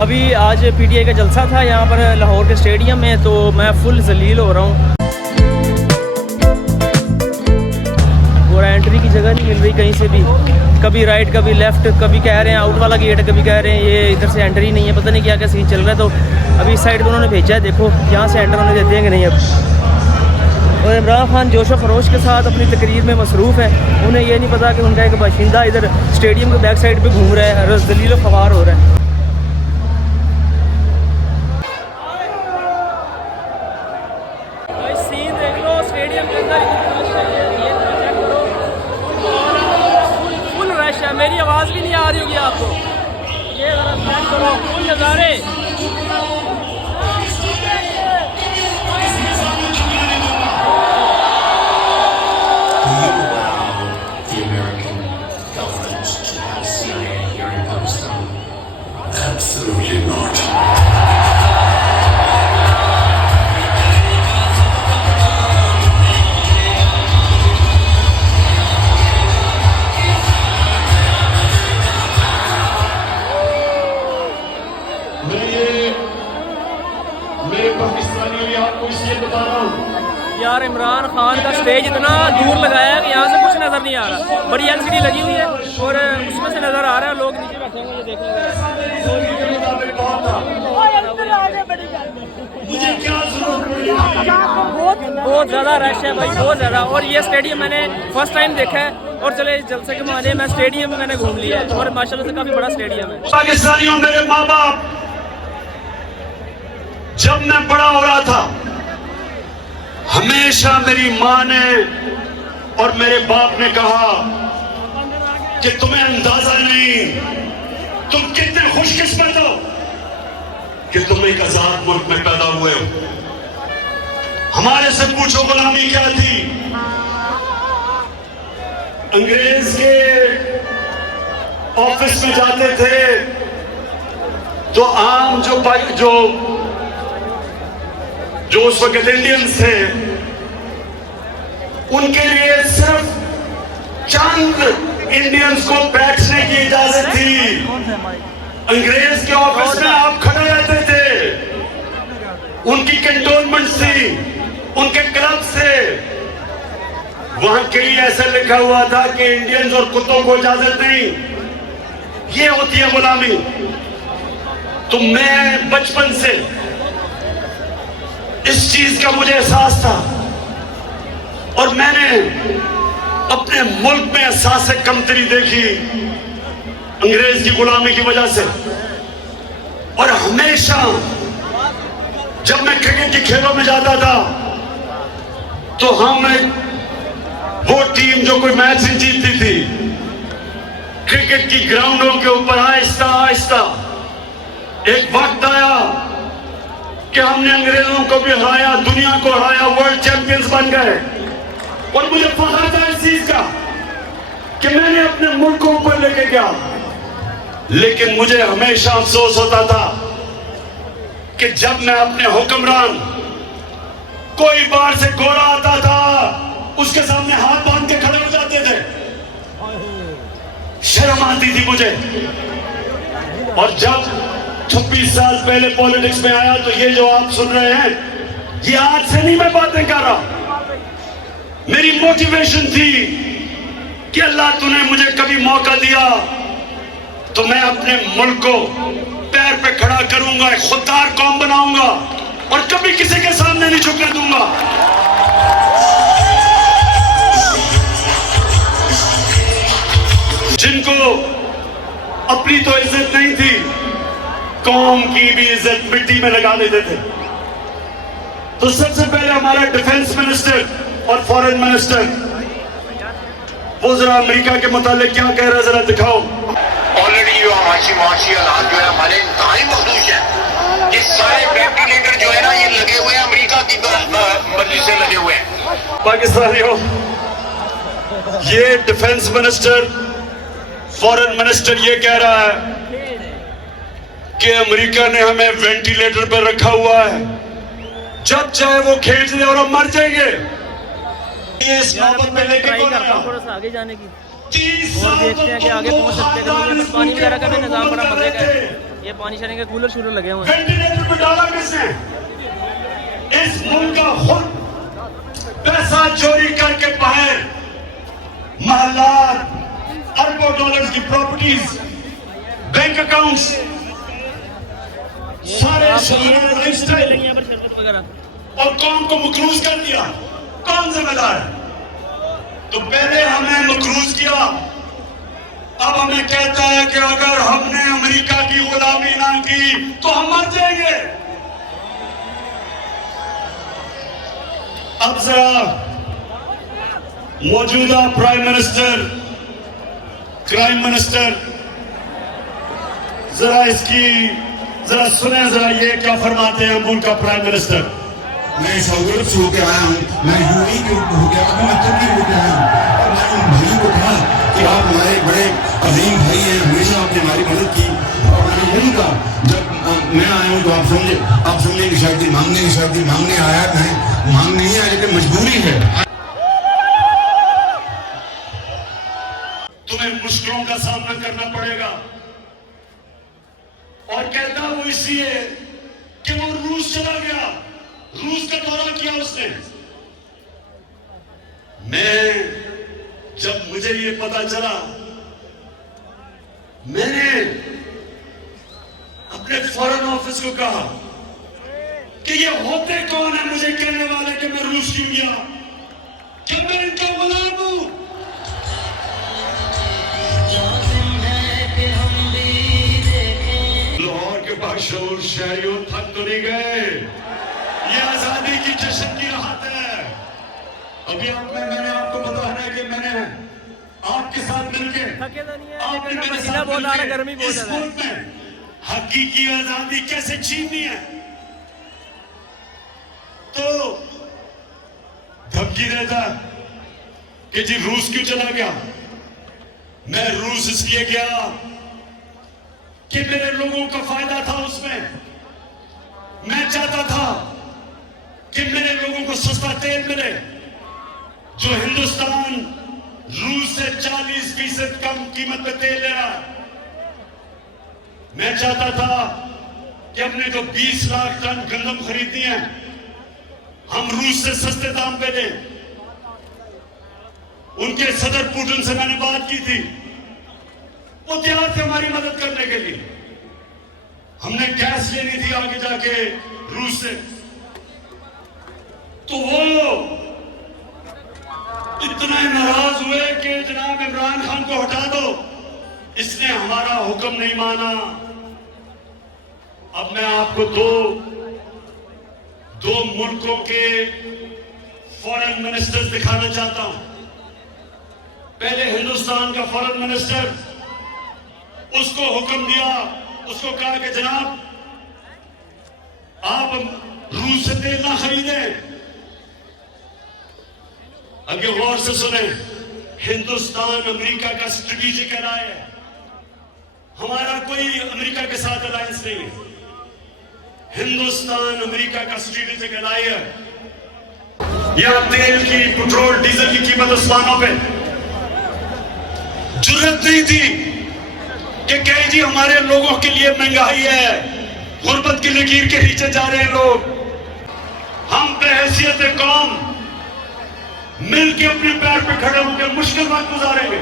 अभी आज पीटीआई का जलसा था यहाँ पर लाहौर के स्टेडियम में, तो मैं फुल जलील हो रहा हूँ और एंट्री की जगह नहीं मिल रही कहीं से भी। कभी राइट कभी लेफ़्ट, कभी कह रहे हैं आउट वाला गेट, कभी कह रहे हैं ये इधर से एंट्री नहीं है। पता नहीं क्या क्या सीन चल रहा है। तो अभी इस साइड पर उन्होंने भेजा है, देखो यहाँ से एंटर होने देते हैं कि नहीं अब। और इमरान खान जोश व खरोश के साथ अपनी तकरीर में मसरूफ़ है। उन्हें ये नहीं पता कि उनका एक बाशिंदा इधर स्टेडियम के बैक साइड पर घूम रहा है और जलील व ख्वार हो रहा है। सीन देख लो स्टेडियम के अंदर, फुल रश है। मेरी आवाज़ भी नहीं आ रही होगी आपको। ये ज़रा चेक करो, फुल नज़ारे। Absolutely not. मेरे पाकिस्तानियों ने आपको इसलिए बता रहा हूँ यार इमरान खान का स्टेज इतना दूर लगाया है कि यहाँ से कुछ नज़र नहीं आ रहा। बड़ी एलसीडी लगी हुई है और उसमें से नज़र आ रहा है, लोग नीचे बैठे हुए देख मुझे क्या जरूरत पड़ी। बहुत ज़्यादा रश है भाई, बहुत ज़्यादा। और ये स्टेडियम मैंने फर्स्ट टाइम देखा है और चले जलसे के माने मैं स्टेडियम मैंने घूम लिया है और माशाल्लाह से काफ़ी बड़ा स्टेडियम है। पाकिस्तानियों, मेरे माँ बाप जब मैं बड़ा हो रहा था हमेशा मेरी माँ ने और मेरे बाप ने कहा कि तुम्हें अंदाजा नहीं, तुम कितने खुशकिस्मत हो कि तुम एक आजाद मुल्क में पैदा हुए हो। हमारे से पूछो गुलामी क्या थी। अंग्रेज के ऑफिस में जाते थे तो आम जो उस वक्त इंडियंस थे उनके लिए सिर्फ चंद इंडियंस को बैठने की इजाजत थी। अंग्रेज के ऑफिस में आप खड़े रहते थे, उनकी कैंटोनमेंट थी, उनके क्लब से वहां के लिए ऐसा लिखा हुआ था कि इंडियंस और कुत्तों को इजाजत नहीं। ये होती है गुलामी। तो मैं बचपन से इस चीज का मुझे एहसास था और मैंने अपने मुल्क में एहसास कमतरी देखी अंग्रेज की गुलामी की वजह से। और हमेशा जब मैं क्रिकेट के खेलों में जाता था तो हम वो टीम जो कोई मैच नहीं जीतती थी, क्रिकेट की ग्राउंडों के ऊपर आहिस्ता आहिस्ता एक वक्त आया कि हमने अंग्रेजों को भी हराया, दुनिया को हराया, वर्ल्ड चैंपियंस बन गए। और मुझे फख्र था इस चीज का कि मैंने अपने मुल्क को ऊपर लेके गया। लेकिन मुझे हमेशा अफसोस होता था कि जब मैं अपने हुक्मरान, कोई बाहर से घोड़ा आता था उसके सामने हाथ बांध के खड़े हो जाते थे, शर्म आती थी मुझे। और जब 26 साल पहले पॉलिटिक्स में आया तो ये जो आप सुन रहे हैं, ये आज से नहीं मैं बातें कर रहा। मेरी मोटिवेशन थी कि अल्लाह तूने मुझे कभी मौका दिया तो मैं अपने मुल्क को पैर पे खड़ा करूंगा, एक खुददार कौम बनाऊंगा और कभी किसी के सामने नहीं झुकने दूंगा। जिनको अपनी तो इज्जत नहीं थी, कौम की भी इज्जत मिट्टी में लगा देते थे। तो सबसे पहले हमारा डिफेंस मिनिस्टर और फॉरेन मिनिस्टर, वो जरा अमेरिका के मुतालिक क्या कह रहा है जरा दिखाओ। ऑलरेडी जो हमारी माशी हालात जो है हमारे इंतहाई मखदूश है। ये सारे वेंटिलेटर जो है ना ये लगे हुए हैं अमेरिका की मर्जी से लगे हुए हैं। पाकिस्तानियों, ये डिफेंस मिनिस्टर, फॉरेन मिनिस्टर ये कह रहा है कि अमेरिका ने हमें वेंटिलेटर पर रखा हुआ है, जब चाहे वो खींच ले और हम मर जाएंगे। ये इस नौबत में लेके थोड़ा सा आगे जाने की 30 और देखते हैं कि आगे पहुंच सकते हैं। पानी वगैरह का भी निजाम बड़ा मजे का है। ये पानी शानी के कूलर शूलर लगे हुए हैं। वेंटिलेटर पे डाला किसने? इस मुल्क का खुद पैसा चोरी करके बाहर महलात, अरबों डॉलर्स की प्रॉपर्टीज, बैंक अकाउंट्स सारे शरबत वगैरह और कौम को मकरूज कर दिया। कौन जिम्मेदार है? तो पहले हमें मकरूज किया, अब हमें कहता है कि अगर हमने अमेरिका की गुलामी ना की तो हम मर जाएंगे। अब जरा मौजूदा प्राइम मिनिस्टर, क्राइम मिनिस्टर, जरा सुने जरा ये क्या फरमाते हैं मुल्क का प्राइम मिनिस्टर। मैं सऊदी से होकर आया हूँ, मैं यूएई के हो गया, अभी मैं तुर्की होकर आया हूँ और मैं उन भाइयों को कहा कि आप हमारे बड़े अजीम भाई हैं, हमेशा आपने हमारी मदद की। और मैंने यही कहा, जब मैं आया हूँ तो आप समझे कि शायद मांगने आया है, मांग नहीं है लेकिन मजबूरी है। तुम्हें मुश्किलों का सामना करना पड़ेगा। और कहता वो इसलिए कि वो रूस चला गया, रूस का दौरा किया उसने। जब मुझे ये पता चला, मैंने अपने फॉरेन ऑफिस को कहा कि ये होते कौन है मुझे कहने वाले कि मैं रूस क्यों गया, कि मैं इनका गुलाम हूं। लाहौर के बाशऊर शहरियों थक तो नहीं गए? ये आजादी की जश्न की राहत है। अभी मैंने आपको बताया है कि मैंने आपके साथ मिलकर आपने मेरे साथ मिलकर इस मुल्क में हकीकी आजादी कैसे छीननी है। तो धमकी देता कि जी रूस क्यों चला गया। मैं रूस इसलिए गया कि मेरे लोगों का फायदा था उसमें। मैं चाहता था कि मेरे लोगों को सस्ता तेल मिले, जो हिंदुस्तान रूस से 40% कम कीमत पे तेल ले रहा है। मैं चाहता था कि हमने जो 20 लाख टन गंदम खरीदनी है हम रूस से सस्ते दाम पे दें। उनके सदर पुतिन से मैंने बात की थी, वो तैयार थे हमारी मदद करने के लिए। हमने गैस लेनी थी आगे जाके रूस से, तो वो इतना नाराज हुए कि जनाब इमरान खान को हटा दो, इसने हमारा हुक्म नहीं माना। अब मैं आपको दो मुल्कों के फॉरेन मिनिस्टर्स दिखाना चाहता हूं। पहले हिंदुस्तान का फॉरेन मिनिस्टर, उसको हुक्म दिया, उसको कहा कि जनाब आप रूस से तेल ना खरीदें। आगे गौर से सुने, हिंदुस्तान अमेरिका का स्ट्रेटेजिक अलाय है। हमारा कोई अमेरिका के साथ अलायंस नहीं है, हिंदुस्तान अमेरिका का स्ट्रेटेजिक अलाय है। यहां तेल की, पेट्रोल डीजल की कीमत आसमानों पे। जरूरत नहीं थी कि कहीं जी हमारे लोगों के लिए महंगाई है, गुर्बत की लकीर के नीचे जा रहे हैं लोग। हम बहैसियत कौम मिलके अपने पैर पे खड़े होकर मुश्किल वक्त गुजारेंगे।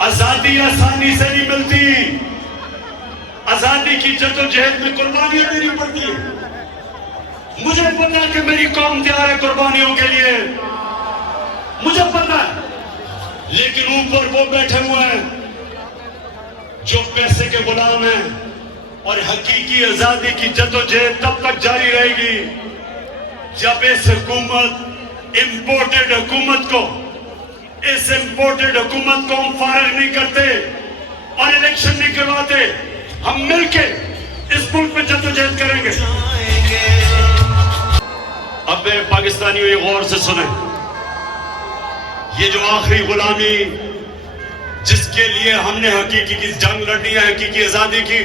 आजादी आसानी से नहीं मिलती, आजादी की जद्दोजहद में कुर्बानियां देनी पड़ती है। मुझे पता है कि मेरी कौम तैयार है कुर्बानियों के लिए, मुझे पता है। लेकिन ऊपर वो बैठे हुए हैं जो पैसे के गुलाम हैं, और हकीकी आजादी की जद्दोजहद तब तक जारी रहेगी जब इस हुकूमत, इंपोर्टेड हुकूमत को, इस इंपोर्टेड हुकूमत को हम फारिग नहीं करते और इलेक्शन नहीं करवाते। हम मिलके इस मुल्क में जद्दोजहद करेंगे। अब मेरे पाकिस्तानियों ये गौर से सुने, ये जो आखिरी गुलामी जिसके लिए हमने हकीकी की जंग लड़नी है, हकीकी आजादी की,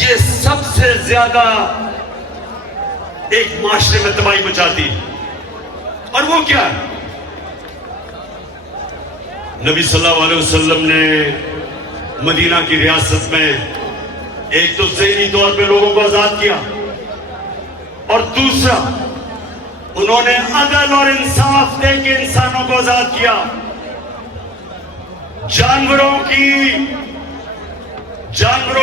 ये सबसे ज्यादा एक माशरे में तबाही मचाती है। और वो क्या है? नबी सल्लल्लाहु अलैहि वसल्लम ने मदीना की रियासत में एक तो ज़हनी तौर पे लोगों को आजाद किया और दूसरा उन्होंने अदल और इंसाफ दे के इंसानों को आजाद किया। जानवरों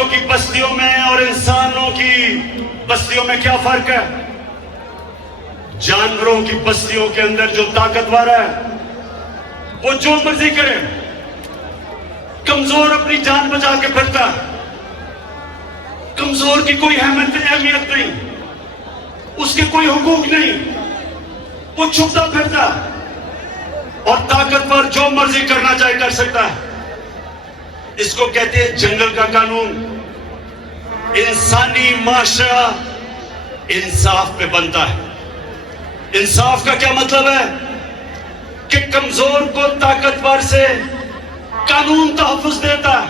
की बस्तियों में और इंसानों की बस्तियों में क्या फर्क है? जानवरों की बस्तियों के अंदर जो ताकतवर है वो जो मर्जी करे, कमजोर अपनी जान बचा के फिरता है, कमजोर की कोई अहमियत नहीं, उसके कोई हुकूक नहीं, वो छुपता फिरता है और ताकतवर जो मर्जी करना चाहे कर सकता है। इसको कहते हैं जंगल का कानून। इंसानी माशरा इंसाफ पे बनता है। इंसाफ का क्या मतलब है कि कमजोर को ताकतवर से कानून तहफ़्फ़ुज़ देता है,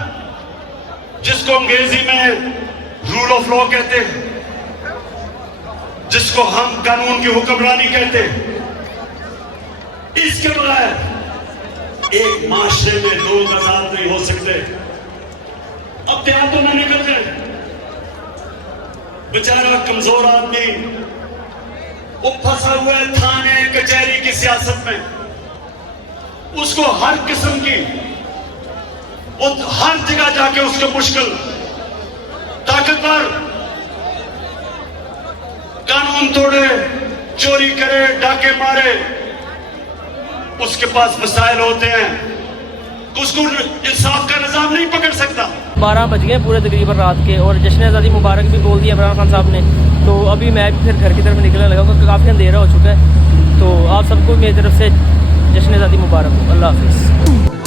जिसको अंग्रेजी में रूल ऑफ लॉ कहते हैं, जिसको हम कानून की हुक्मरानी कहते हैं। इसके बगैर एक माशरे में लोग आजाद नहीं हो सकते। अब देहातों में निकल गए, बेचारा कमजोर आदमी वो फंसा हुआ है थाने कचहरी की सियासत में, उसको हर किस्म की वो हर जगह जाके उसको मुश्किल। ताकतवर कानून तोड़े, चोरी करे, डाके मारे, उसके पास मसाइल होते हैं, उसको इंसाफ का निजाम नहीं पकड़ सकता। 12 बज गए पूरे तकरीबन रात के, और जश्न आज़ादी मुबारक भी बोल दिया इमरान खान साहब ने। तो अभी मैं भी फिर घर की तरफ निकलने लगा क्योंकि काफ़ी अंधेरा हो चुका है। तो आप सबको मेरी तरफ से जश्न आज़ादी मुबारक हो। अल्लाह हाफिज़।